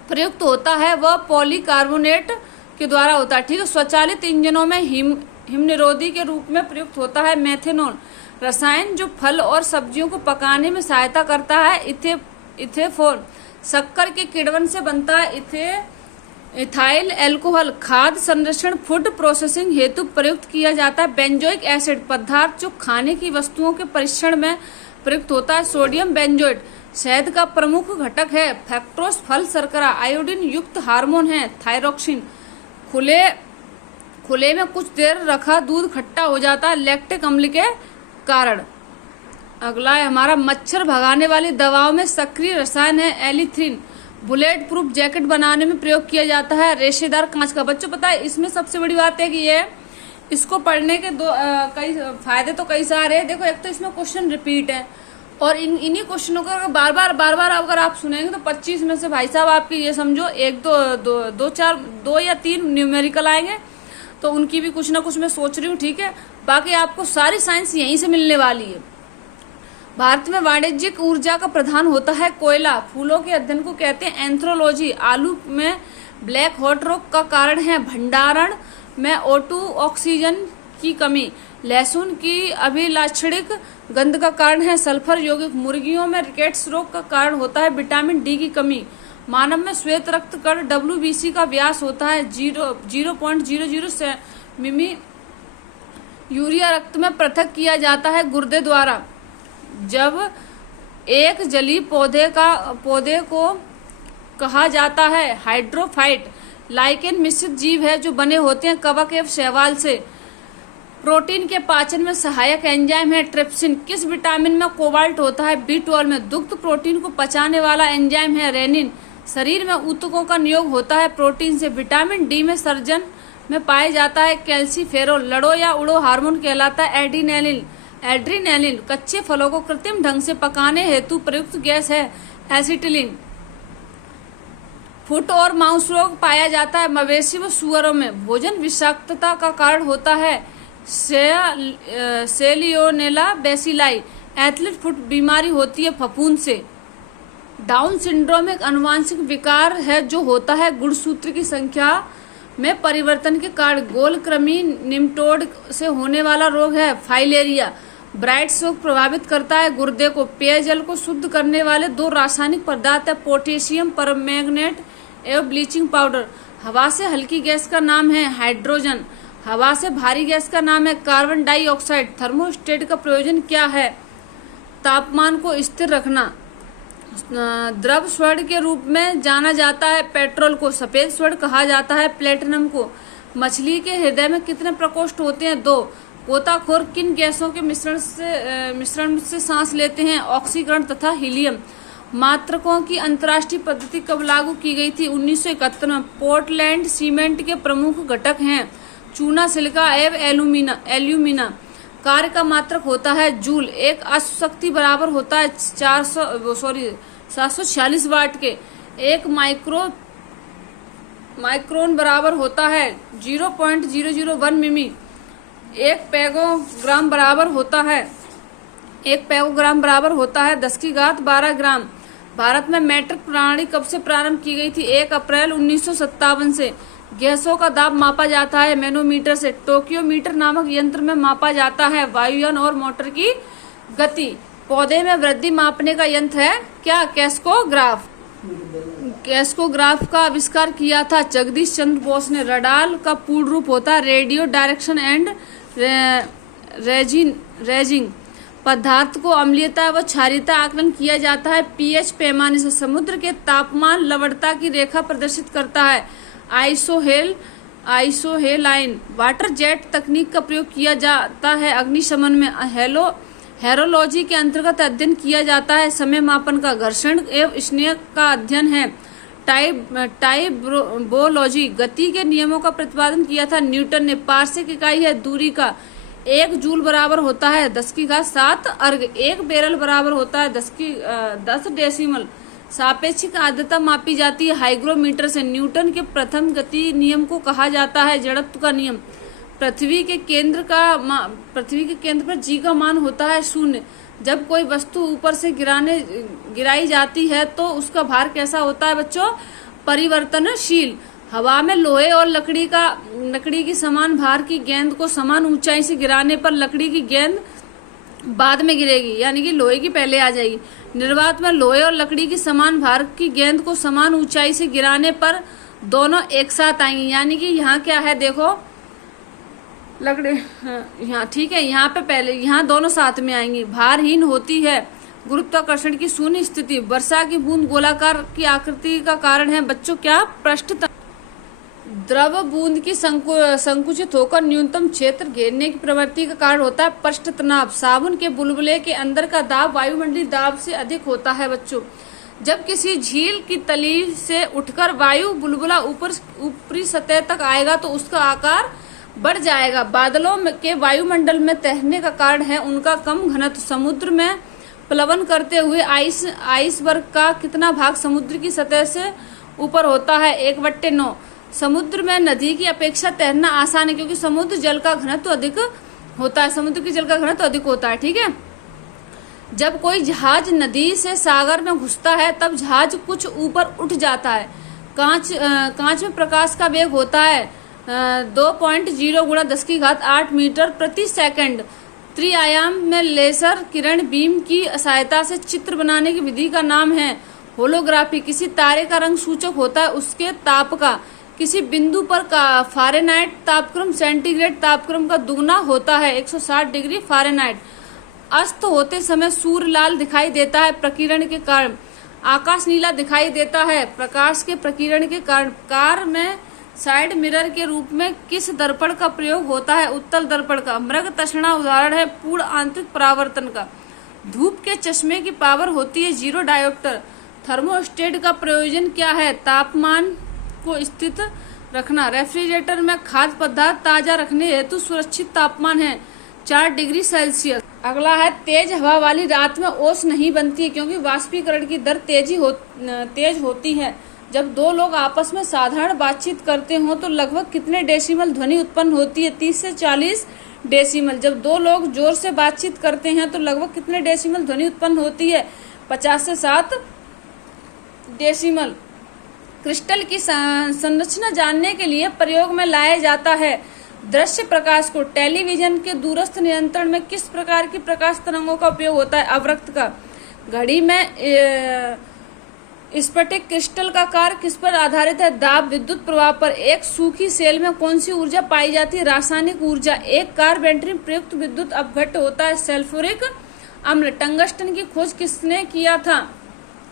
प्रयुक्त होता है वह पॉलीकार्बोनेट के द्वारा होता है, ठीक है। स्वचालित इंजनों में हिम निरोधी के रूप में प्रयुक्त होता है मेथेनॉल। रसायन जो फल और सब्जियों को पकाने में सहायता करता है इथेफोन। शक्कर के किण्वन से बनता है इथाइल एल्कोहल। खाद्य संरक्षण फूड प्रोसेसिंग हेतु प्रयुक्त किया जाता है बेंजोइक एसिड। पदार्थ जो खाने की वस्तुओं के परीक्षण में प्रयुक्त होता है सोडियम बेंजोएट। शहद का प्रमुख घटक है फ्रक्टोज फल शर्करा। आयोडीन युक्त हार्मोन है थायरोक्सिन। खुले में कुछ देर रखा दूध खट्टा हो जाता है लैक्टिक अम्ल के कारण। अगला है हमारा मच्छर भगाने वाली दवाओं में सक्रिय रसायन है एलिथ्रिन। बुलेट प्रूफ जैकेट बनाने में प्रयोग किया जाता है रेशेदार कांच का। बच्चों पता है इसमें सबसे बड़ी बात है कि ये इसको पढ़ने के कई फायदे तो कई सारे हैं। देखो, एक तो इसमें क्वेश्चन रिपीट है और इन्हीं क्वेश्चनों को बार बार अगर आप सुनेंगे तो 25 में से भाई साहब आपके ये समझो एक दो या तीन न्यूमेरिकल आएंगे, तो उनकी भी कुछ ना कुछ मैं सोच रही हूँ, ठीक है। बाकी आपको सारी साइंस यहीं से मिलने वाली है। भारत में वाणिज्यिक ऊर्जा का प्रधान होता है कोयला। फूलों के अध्ययन को कहते हैं एंथ्रोलॉजी। आलू में ब्लैक हॉट रोग का कारण है भंडारण में O2 ऑक्सीजन की कमी। लहसुन की अभिलाक्षणिक गंध का कारण है सल्फर यौगिक। मुर्गियों में रिकेट्स रोग का कारण होता है विटामिन डी की कमी। मानव में श्वेत रक्त कण WBC का व्यास होता है 0.007 मिमी। यूरिया रक्त में पृथक किया जाता है गुर्दे द्वारा। जब एक जलीय पौधे को कहा जाता है हाइड्रोफाइट। लाइकेन मिश्रित जीव है जो बने होते हैं कवक एवं शैवाल से। प्रोटीन के पाचन में सहायक एंजाइम है ट्रिप्सिन। किस विटामिन में कोबाल्ट होता है? B12 में। दुग्ध प्रोटीन को पचाने वाला एंजाइम है रेनिन। शरीर में ऊतकों का नियोग होता है प्रोटीन से। विटामिन डी में सर्जन में पाया जाता है कैल्सीफेरोल। लड़ो या उड़ो हार्मोन कहलाता है एड्रीनेलिन। कच्चे फलों को कृत्रिम ढंग से पकाने हेतु प्रयुक्त गैस है एसिटिलीन। फुट और माउस रोग पाया जाता है मवेशी व सुअरों में। भोजन विषाक्तता का कारण होता है सेलियोनेला बेसिलाई। एथलीट फुट बीमारी होती है फफूंद से। डाउन सिंड्रोम एक आनुवंशिक विकार है जो होता है गुणसूत्र की संख्या में परिवर्तन के कारण। गोल कृमि निम्टोड से होने वाला रोग है फाइलेरिया। ब्राइट शोक प्रभावित करता है गुर्दे को। पेयजल को शुद्ध करने वाले दो रासायनिक पदार्थ है पोटेशियम परमैंगनेट एवं ब्लीचिंग पाउडर। हवा से हल्की गैस का नाम है हाइड्रोजन। हवा से भारी गैस का नाम है कार्बन डाइऑक्साइड। थर्मोस्टेट का प्रयोजन क्या है? तापमान को स्थिर रखना। द्रव स्वर्ण के रूप में जाना जाता है पेट्रोल को। सफेद स्वर्ण कहा जाता है प्लेटिनम को। मछली के हृदय में कितने प्रकोष्ठ होते हैं? 2। गोताखोर किन गैसों के मिश्रण से सांस लेते हैं? ऑक्सीकरण तथा हीलियम। मात्रकों की अंतर्राष्ट्रीय पद्धति कब लागू की गई थी? 1971 में। पोर्टलैंड सीमेंट के प्रमुख घटक हैं चूना, सिलिका एवं एल्यूमिना। कार्य का मात्रक होता है जूल। एक अश्वशक्ति बराबर होता है 746 वाट के। एक माइक्रोन बराबर होता है 0.001 मिमी। एक पैगोग्राम बराबर होता है 10⁻12 ग्राम। भारत में मैट्रिक प्रणाली कब से प्रारंभ की गई थी? 1 अप्रैल 1957 से। गैसों का दाब मापा जाता है मैनोमीटर से। टोक्योमीटर नामक यंत्र में मापा जाता है वायुयान और मोटर की गति। पौधे में वृद्धि मापने का यंत्र है क्या? कैस्कोग्राफ। कैस्कोग्राफ का आविष्कार किया था जगदीश चंद्र बोस ने। रडार का पूर्ण रूप होता है रेडियो डायरेक्शन एंड रेजिंग। पदार्थ को अम्लीयता व क्षारीयता आकलन किया जाता है पीएच पैमाने से। समुद्र के तापमान लवणता की रेखा प्रदर्शित करता है आइसोहेलाइन। वाटर जेट तकनीक का प्रयोग किया जाता है अग्निशमन में। हेरोलॉजी के अंतर्गत अध्ययन किया जाता है समय मापन का। घर्षण एवं स्नेह का अध्ययन है टाइबोलॉजी, गति के नियमों का प्रतिपादन किया था न्यूटन ने। पार्सेक इकाई है दूरी का। 1 जूल बराबर होता है 10⁷ अर्ग। 1 बेरल बराबर होता है 10 डेसिमल। सापेक्षिक आर्द्रता मापी जाती है हाइग्रोमीटर से। न्यूटन के प्रथम गति नियम को कहा जाता है जड़त्व का नियम। पृथ्वी के केंद्र पर जी का मान होता है 0। जब कोई वस्तु ऊपर से गिराई जाती है तो उसका भार कैसा होता है बच्चों? परिवर्तनशील। हवा में लोहे और लकड़ी की समान भार की गेंद को समान ऊंचाई से गिराने पर लकड़ी की गेंद बाद में गिरेगी, यानी कि लोहे की पहले आ जाएगी। निर्वात में लोहे और लकड़ी की समान भार की गेंद को समान ऊंचाई से गिराने पर दोनों एक साथ आएंगी, यानी कि यहाँ क्या है देखो, लकड़ी यहाँ ठीक है, यहाँ पे पहले यहाँ दोनों साथ में आएंगी। भारहीन होती है गुरुत्वाकर्षण की शून्य स्थिति। वर्षा की बूंद गोलाकार की आकृति का कारण है बच्चों क्या? पृष्ठ। द्रव बूंद की संकुचित होकर न्यूनतम क्षेत्र घेरने की प्रवृत्ति का कारण होता है पृष्ठ तनाव। साबुन के बुलबुले के अंदर का दाब वायुमंडलीय दाब से अधिक होता है बच्चों। जब किसी झील की तली से उठकर वायु बुलबुला ऊपरी सतह तक आएगा तो उसका आकार बढ़ जाएगा। बादलों के वायुमंडल में तैरने का कारण है उनका कम घनत्व। समुद्र में प्लवन करते हुए आइसबर्ग का कितना भाग समुद्र की सतह से ऊपर होता है? 1/9। समुद्र में नदी की अपेक्षा तैरना आसान है क्योंकि समुद्र जल का घनत्व अधिक होता है। समुद्र की जल का घनत्व अधिक होता है, ठीक है। जब कोई जहाज नदी से सागर में घुसता है तब जहाज कुछ ऊपर उठ जाता है। कांच में प्रकाश का वेग होता है 2.0 × 10⁸ मीटर प्रति सेकंड। त्रिआयाम में लेजर किरण बीम की सहायता से चित्र बनाने की विधि का नाम है होलोग्राफी। किसी तारे का रंग सूचक होता है उसके ताप का। किसी बिंदु पर का फ़ारेनहाइट तापक्रम सेंटीग्रेड तापक्रम का दुगना होता है 160 डिग्री फ़ारेनहाइट। अस्त होते समय सूर्य लाल दिखाई देता है प्रकीर्ण के कारण। आकाश नीला दिखाई देता है प्रकाश के प्रकीर्ण के कारण। कार में साइड मिरर के रूप में किस दर्पण का प्रयोग होता है? उत्तल दर्पण का। मृग तषणा उदाहरण है पूर्ण आंतरिक परावर्तन का। धूप के चश्मे की पावर होती है 0 डायोप्टर। थर्मोस्टेट का प्रयोजन क्या है? तापमान को स्थित रखना। रेफ्रिजरेटर में खाद्य पदार्थ ताजा रखने हेतु सुरक्षित तापमान है 4 डिग्री सेल्सियस। अगला है तेज हवा वाली रात में ओस नहीं बनती है क्योंकि वाष्पीकरण की दर तेज होती है। जब 2 लोग आपस में साधारण बातचीत करते हो तो लगभग कितने डेसिमल ध्वनि उत्पन्न होती है? 30 से 40 डेसिमल। जब 2 लोग जोर से बातचीत करते हैं तो लगभग कितने डेसिमल ध्वनि उत्पन्न होती है? 50 से 7 डेसिमल। क्रिस्टल की संरचना जानने के लिए प्रयोग में लाया जाता है दृश्य प्रकाश को। टेलीविजन के दूरस्थ नियंत्रण में किस प्रकार की प्रकाश तरंगों का उपयोग होता है? अवरक्त का। घड़ी में स्फटिक क्रिस्टल का कार्य किस पर आधारित है? दाब विद्युत प्रवाह पर। एक सूखी सेल में कौन सी ऊर्जा पाई जाती है? रासायनिक ऊर्जा। एक कार बैटरी में प्रयुक्त विद्युत अपघट्ट होता है सल्फ्यूरिक अम्ल। टंगस्टन की खोज किसने किया था?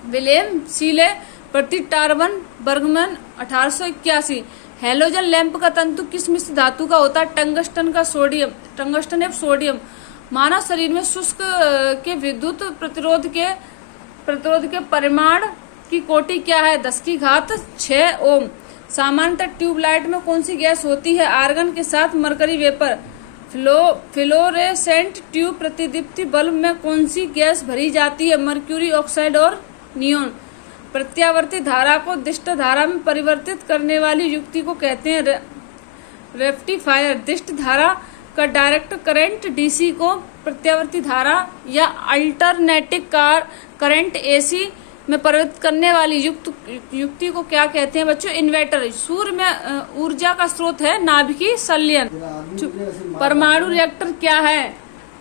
विलियम सीले प्रति टार्बन बर्गमैन 1881। हैलोजन लैंप का तंतु किस मिश्र धातु का होता है? टंगस्टन एवं सोडियम। मानव शरीर में शुष्क के विद्युत प्रतिरोध के परिमाण की कोटि क्या है? 10⁶ ओम। सामान्यतः ट्यूबलाइट में कौन सी गैस होती है? आर्गन के साथ मरकरी वेपर। फ्लोरेसेंट ट्यूब प्रतिदीप्ति बल्ब में कौन सी गैस भरी जाती है? मर्क्यूरी ऑक्साइड और नियोन। प्रत्यावर्ती धारा को दिष्ट धारा में परिवर्तित करने वाली युक्ति को कहते हैं रेक्टिफायर। दिष्ट धारा का डायरेक्ट करंट डीसी को प्रत्यावर्ती धारा या अल्टरनेटिंग करंट एसी में परिवर्तित करने वाली युक्ति को क्या कहते हैं बच्चों? इन्वर्टर। सूर्य में ऊर्जा का स्रोत है नाभिकीय संलयन। परमाणु रिएक्टर क्या है?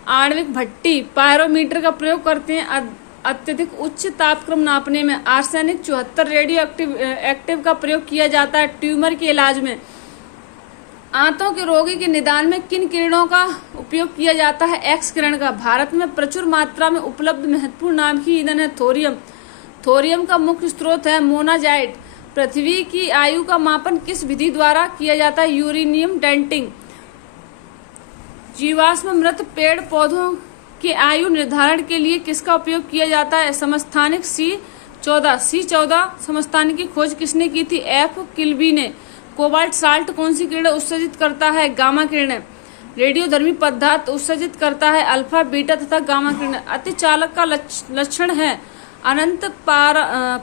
आणविक भट्टी। पायरोमीटर का प्रयोग करते हैं अत्यधिक उच्च तापक्रम नापने में। आर्सेनिक 74 रेडियो एक्टिव का प्रयोग किया जाता है ट्यूमर के इलाज में। आंतों के रोगी के निदान में किन किरणों का उपयोग किया जाता है? एक्स किरण का। भारत में प्रचुर मात्रा में उपलब्ध महत्वपूर्ण नाभिकीय ईंधन है थोरियम। थोरियम का मुख्य स्रोत है मोनाजाइट। पृथ्वी की आयु का मापन किस विधि द्वारा किया जाता है? Uranium dating. जीवाश्म मृत पेड़ पौधों की आयु निर्धारण के लिए किसका उपयोग किया जाता है? समस्थानिक सी 14 C14 समस्थानिक की खोज किसने की थी? F किल्बी ने। कोबाल्ट साल्ट कौन सी किरणें उत्सर्जित करता है? गामा किरणें। रेडियोधर्मी पदार्थ उत्सर्जित करता है अल्फा, बीटा तथा गामा किरणें। अतिचालक का लक्षण है अनंत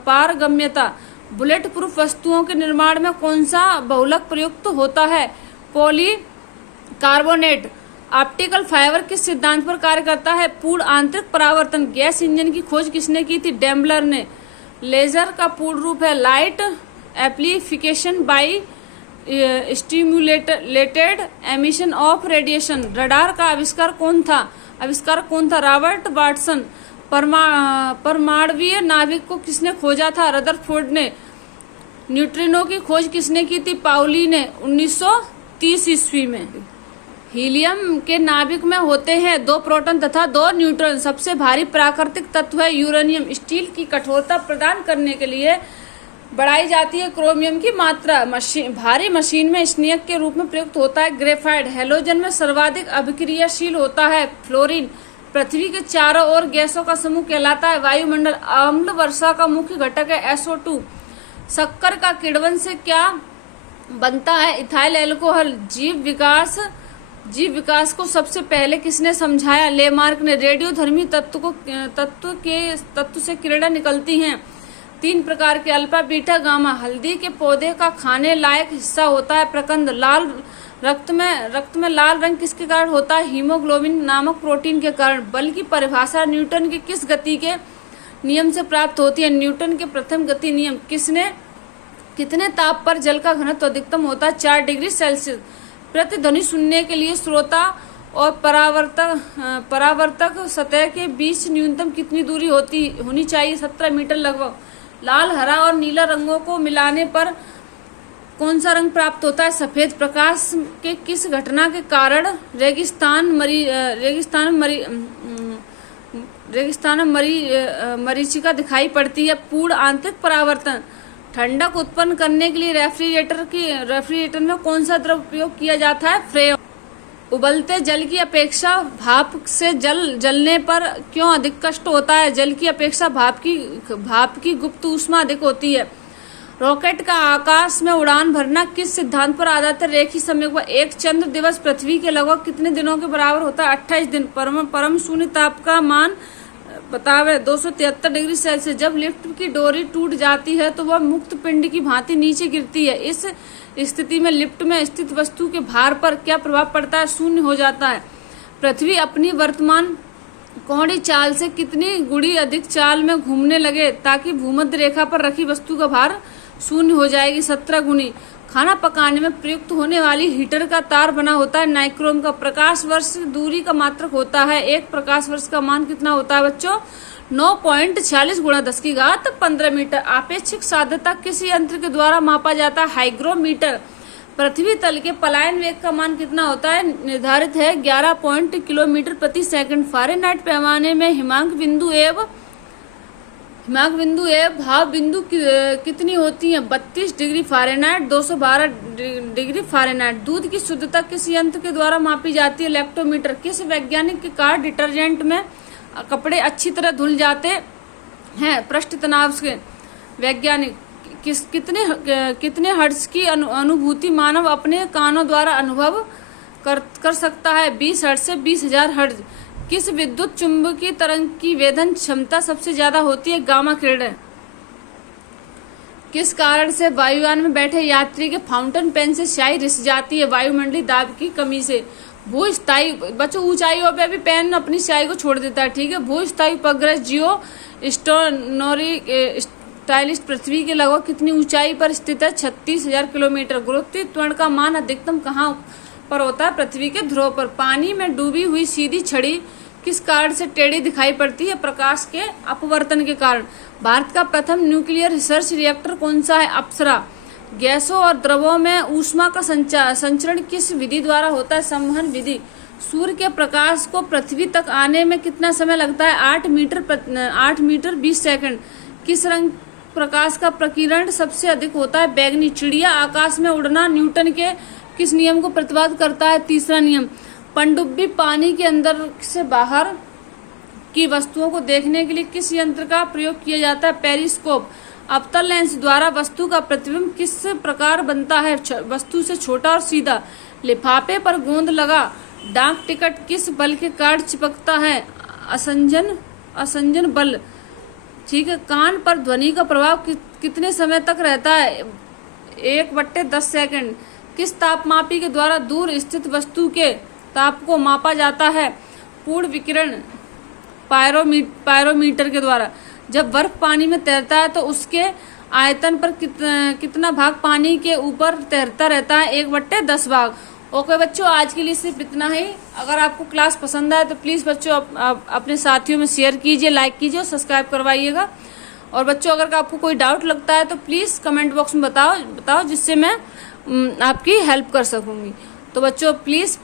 पारगम्यता। बुलेट प्रूफ वस्तुओं के निर्माण में कौन सा बहुलक प्रयुक्त होता है? पॉलीकार्बोनेट। ऑप्टिकल फाइबर किस सिद्धांत पर कार्य करता है? पूर्ण आंतरिक परावर्तन। गैस इंजन की खोज किसने की थी? डेम्बलर ने। लेजर का पूर्ण रूप है light amplification by stimulated emission of radiation. Radar का आविष्कार कौन था? Robert Watson. परमाणवीय नाभिक को किसने खोजा था? रदरफोर्ड ने। न्यूट्रिनो की खोज किसने की थी? पाउली ने 1930 ईस्वी में। हीलियम के नाभिक में होते हैं 2 प्रोटॉन तथा 2 न्यूट्रॉन। सबसे भारी प्राकृतिक तत्व है यूरेनियम। स्टील की कठोरता प्रदान करने के लिए बढ़ाई जाती है क्रोमियम की मात्रा। भारी मशीन में स्नेहक के रूप में प्रयुक्त होता है ग्रेफाइट। हैलोजन में सर्वाधिक अभिक्रियाशील होता है फ्लोरीन। पृथ्वी के चारों ओर गैसों का समूह कहलाता है वायुमंडल। अम्ल वर्षा का मुख्य घटक है SO2। शक्कर का किण्वन से क्या बनता है? Ethyl alcohol. जीव विकास को सबसे पहले किसने समझाया? लेमार्क ने। रेडियोधर्मी तत्व से किरणें निकलती हैं 3 प्रकार के अल्फा, बीटा, गामा। हल्दी के पौधे का खाने लायक हिस्सा होता है प्रकंद। लाल रक्त में लाल रंग किसके कारण होता है? हीमोग्लोबिन नामक प्रोटीन के कारण। बल की परिभाषा न्यूटन के किस गति के नियम से प्राप्त होती है? न्यूटन के प्रथम गति नियम। कितने ताप पर जल का घनत्व अधिकतम होता है? 4 डिग्री सेल्सियस। प्रतिध्वनि सुनने के लिए श्रोता और परावर्तक सतह के बीच न्यूनतम कितनी दूरी होनी चाहिए? 17 मीटर लगभग। लाल, हरा और नीला रंगों को मिलाने पर कौन सा रंग प्राप्त होता है? सफेद। प्रकाश के किस घटना के कारण रेगिस्तान मरीचिका दिखाई पड़ती है? पूर्ण आंतरिक परावर्तन। ठंडक उत्पन्न करने के लिए रेफ्रिजरेटर में कौन सा द्रव उपयोग किया जाता है? फ्रेयन। उबलते जल की अपेक्षा भाप से जलने पर क्यों अधिक कष्ट होता है? जल की अपेक्षा भाप की गुप्त ऊष्मा अधिक होती है। रॉकेट का आकाश में उड़ान भरना किस सिद्धांत पर आधारित है? रेखीय समय पर। एक चंद्र दिवस पृथ्वी के लगभग कितने दिनों के बराबर होता है? 28 दिन। परम शून्य ताप का मान बतावे? 273 डिग्री सेल्सियस। जब लिफ्ट की डोरी टूट जाती है तो वह मुक्त पिंड की भांति नीचे गिरती है। इस स्थिति में लिफ्ट में स्थित वस्तु के भार पर क्या प्रभाव पड़ता है? शून्य हो जाता है। पृथ्वी अपनी वर्तमान कोणीय चाल से कितनी गुणी अधिक चाल में घूमने लगे ताकि भूमध्य रेखा पर रखी वस्तु का भार शून्य हो जाएगी? 17 गुनी। खाना पकाने में प्रयुक्त होने वाली हीटर का तार बना होता है नाइक्रोम का। प्रकाश वर्ष दूरी का मात्रक होता है। एक प्रकाश वर्ष का मान कितना होता है बच्चों? 9.46 × 10⁻15 मीटर। आपेक्षिक साध्यता किस यंत्र के द्वारा मापा जाता है? हाइग्रोमीटर। पृथ्वी तल के पलायन वेग का मान कितना होता है? निर्धारित है 11 किलोमीटर प्रति सेकंड। फ़ारेनहाइट पैमाने में हिमांक बिंदु एवं भाव बिंदु कितनी होती है? 32 डिग्री फ़ारेनहाइट, 212 डिग्री फ़ारेनहाइट। दूध की शुद्धता किस यंत्र के द्वारा मापी जाती है? लैक्टोमीटर। किस वैज्ञानिक के कारण डिटर्जेंट में कपड़े अच्छी तरह धुल जाते हैं? पृष्ठ तनाव से। वैज्ञानिक कितने हर्ट्ज की अनुभूति मानव अपने कानों द्वारा अनुभव कर सकता है? 20 हर्ट्ज से 20,000 हर्ट्ज। किस विद्युत चुंबकीय तरंग की वेधन क्षमता सबसे ज्यादा होती है? गामा किरणें। किस कारण से वायुयान में बैठे यात्री के फाउंटेन पेन से स्याही रिस जाती है? वायुमंडलीय दाब की कमी से। भूस्थायी बच्चों ऊंचाइयों पे भी पेन अपनी स्याही को छोड़ देता है, ठीक है। भूस्थायी उपग्रह जियो स्टाइलिस्ट पृथ्वी के लगभग कितनी ऊंचाई पर स्थित है? 36,000 किलोमीटर। गुरुत्वीय त्वरण का मान अधिकतम कहाँ पर होता है? पृथ्वी के ध्रुव पर। पानी में डूबी हुई सीधी छड़ी किस कारण से टेढ़ी दिखाई पड़ती है? प्रकाश के अपवर्तन के कारण। भारत का प्रथम न्यूक्लियर रिसर्च रिएक्टर कौन सा है? अप्सरा। गैसों और द्रवों में ऊष्मा का संचरण किस विधि द्वारा होता है? संवहन विधि। सूर्य के प्रकाश को पृथ्वी तक आने में कितना समय लगता है? 8 मीटर 20 सेकंड। किस रंग प्रकाश का प्रकीर्ण सबसे अधिक होता है? बैगनी। चिड़िया आकाश में उड़ना न्यूटन के किस नियम को प्रतिपादित करता है? तीसरा नियम। पनडुब्बी पानी के अंदर से बाहर की वस्तुओं को देखने के लिए किस यंत्र का प्रयोग किया जाता है? पेरिस्कोप। अवतल लेंस द्वारा वस्तु का प्रतिबिंब किस प्रकार बनता है? वस्तु से छोटा और सीधा। लिफाफे पर गोंद लगा डाक टिकट किस बल के कारण चिपकता है? असंजन बल। ठीक है। कान पर ध्वनि का प्रभाव कितने समय तक रहता है? 1/10 सेकंड। किस तापमापी के द्वारा दूर स्थित वस्तु के ताप को मापा जाता है? पूर्ण विकिरण पायरोमीटर के द्वारा। जब बर्फ पानी में तैरता है तो उसके आयतन पर कितना भाग पानी के ऊपर तैरता रहता है? 1/10 भाग। ओके बच्चों, आज के लिए सिर्फ इतना ही। अगर आपको क्लास पसंद आए तो प्लीज बच्चों अपने साथियों में शेयर कीजिए, लाइक कीजिए और सब्सक्राइब करवाइएगा। और बच्चों अगर आपको कोई डाउट लगता है तो प्लीज कमेंट बॉक्स में बताओ जिससे मैं आपकी हेल्प कर सकूंगी। तो बच्चों प्लीज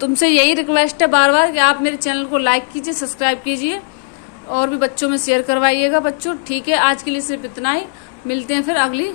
तुमसे यही रिक्वेस्ट है बार बार कि आप मेरे चैनल को लाइक कीजिए, सब्सक्राइब कीजिए और भी बच्चों में शेयर करवाइएगा बच्चों। ठीक है, आज के लिए सिर्फ इतना ही। मिलते हैं फिर अगली